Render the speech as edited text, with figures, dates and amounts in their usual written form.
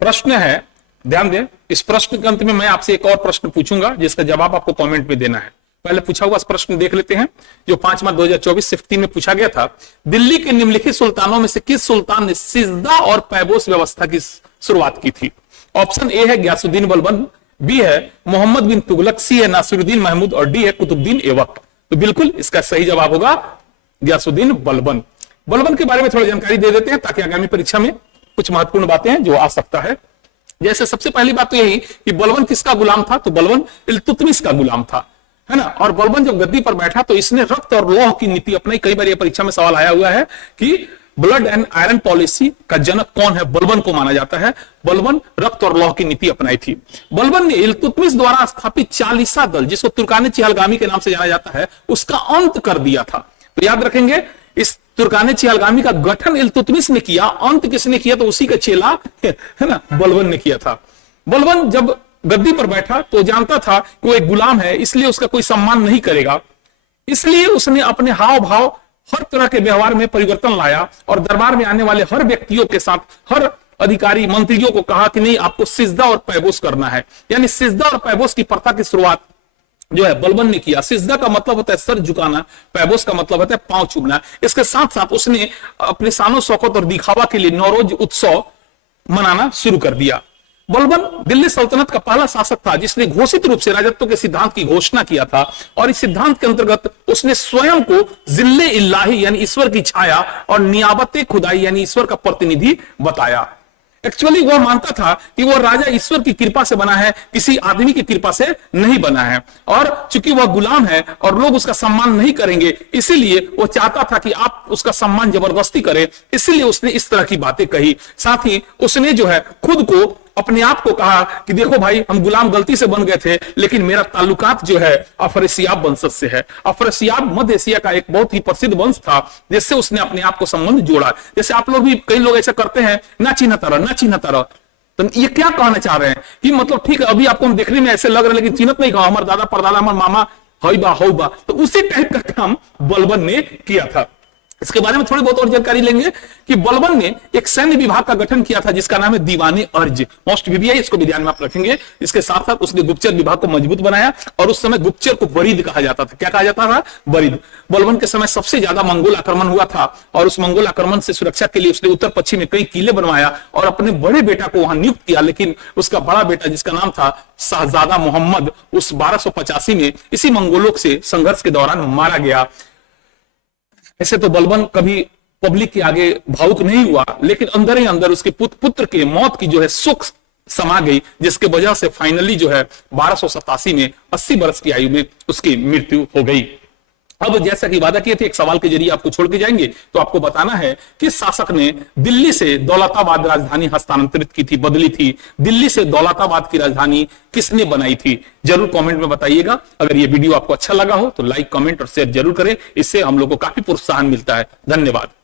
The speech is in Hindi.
प्रश्न है, ध्यान दें, इस प्रश्न के अंत में मैं आपसे एक और प्रश्न पूछूंगा जिसका जवाब आपको कमेंट में देना है। पहले पूछा हुआ प्रश्न देख लेते हैं जो 5 मार्च 2024 सिर्फ 3 में पूछा गया था। दिल्ली के निम्नलिखित सुल्तानों में से किस सुल्तान ने सिजदा और पैबोस व्यवस्था की शुरुआत की थी? ऑप्शन ए है गयासुद्दीन बलबन, बी है मोहम्मद बिन तुगलक, सी है नासिरुद्दीन महमूद और डी है कुतुबुद्दीन ऐबक। तो बिल्कुल इसका सही जवाब होगा गयासुद्दीन बलबन। बलबन के बारे में थोड़ी जानकारी दे देते हैं ताकि आगामी परीक्षा में कुछ महत्वपूर्ण बातें हैं जो आ सकता है। जैसे सबसे पहली बात तो यही कि बलबन किसका गुलाम था, तो बलबन इल्तुतमिश का गुलाम था, है ना। और बलबन जब गद्दी पर बैठा तो इसने रक्त और लौह की नीति अपनाई। कई बार यह परीक्षा में सवाल आया हुआ है कि ब्लड एंड आयरन पॉलिसी का जनक कौन है? बलबन को माना जाता है। बलबन रक्त और लौह की नीति अपनाई थी। बलबन ने इल्तुतमिश द्वारा स्थापित चालीसा दल, जिसको तुर्काने चिहलगामी के नाम से जाना जाता है, उसका अंत कर दिया था। तो याद रखेंगे, इस तुर्काने चिहलगामी का गठन इल्तुतमिश ने किया, अंत किसने किया? तो उसी का चेला है ना, बलबन ने किया था। बलबन जब गद्दी पर बैठा तो जानता था कि वो एक गुलाम है, इसलिए उसका कोई सम्मान नहीं करेगा। इसलिए उसने अपने हाव भाव, हर तरह के व्यवहार में परिवर्तन लाया और दरबार में आने वाले हर व्यक्तियों के साथ, हर अधिकारी मंत्रियों को कहा कि नहीं, आपको सिजदा और पैबोस करना है। यानी सिजदा और पैबोस की प्रथा की शुरुआत जो है बलबन ने किया। सिजदा का मतलब होता है सर झुकाना, पैबोस का मतलब होता है पांव चूमना। इसके साथ साथ उसने अपने शानो शौकत और दिखावा के लिए नौरोज उत्सव मनाना शुरू कर दिया। बलबन दिल्ली सल्तनत का पहला शासक था जिसने घोषित रूप से राजत्व के सिद्धांत की घोषणा किया था और इस सिद्धांत के अंतर्गत उसने स्वयं को जिल्ले इल्लाही यानी ईश्वर की छाया और नियाबत खुदाई यानी ईश्वर का प्रतिनिधि बताया। एक्चुअली वह मानता था कि वह राजा ईश्वर की कृपा से बना है, किसी आदमी की कृपा से नहीं बना है। और चूंकि वह गुलाम है और लोग उसका सम्मान नहीं करेंगे, इसीलिए वह चाहता था कि आप उसका सम्मान जबरदस्ती करें। इसीलिए उसने इस तरह की बातें कही। साथ ही उसने जो है खुद को, अपने आप को कहा कि देखो भाई, हम गुलाम गलती से बन गए थे, लेकिन मेरा ताल्लुकात जो है अफरसियाब वंशज से है। अफरसियाब मध्य एशिया का एक बहुत ही प्रसिद्ध वंश था जिससे उसने अपने आप को संबंध जोड़ा। जैसे आप लोग भी, कई लोग ऐसा करते हैं, ना चिन्ह तरह, ना चिन्ह तरह। तो ये क्या कहना चाह रहे हैं कि मतलब ठीक है, अभी आपको हम देखने में ऐसे लग रहे हैं लेकिन चिन्हत नहीं कहा, हमारे दादा परदादा, हमारे मामा हई बा। तो उसी टाइप का काम बलबन ने किया था। इसके बारे में थोड़ी बहुत और जानकारी लेंगे कि बलबन ने एक सैन्य विभाग का गठन किया था जिसका नाम है दीवाने अर्ज। मोस्ट वीवीआई, इसको भी ध्यान में आप रखेंगे। इसके साथ साथ उसने गुप्तचर विभाग को मजबूत बनाया और उस समय गुप्तचर को बरीद कहा जाता था। क्या कहा जाता था? बरीद। बलबन के समय सबसे ज्यादा मंगोल आक्रमण हुआ था और उस मंगोल आक्रमण से सुरक्षा के लिए उसने उत्तर पश्चिम में कई किले बनवाया और अपने बड़े बेटा को वहां नियुक्त किया। लेकिन उसका बड़ा बेटा जिसका नाम था शाहजादा मोहम्मद, उस 1285 में इसी मंगोलों से संघर्ष के दौरान मारा गया। ऐसे तो बलबन कभी पब्लिक के आगे भावुक नहीं हुआ, लेकिन अंदर ही अंदर उसके पुत्र के मौत की जो है सुख समा गई, जिसके वजह से फाइनली जो है 1287 में 80 वर्ष की आयु में उसकी मृत्यु हो गई। अब जैसा कि वादा किए थे, एक सवाल के जरिए आपको छोड़ के जाएंगे, तो आपको बताना है कि शासक ने दिल्ली से दौलताबाद राजधानी हस्तांतरित की थी, बदली थी। दिल्ली से दौलताबाद की राजधानी किसने बनाई थी? जरूर कमेंट में बताइएगा। अगर ये वीडियो आपको अच्छा लगा हो तो लाइक, कमेंट और शेयर जरूर करें। इससे हम लोग को काफी प्रोत्साहन मिलता है। धन्यवाद।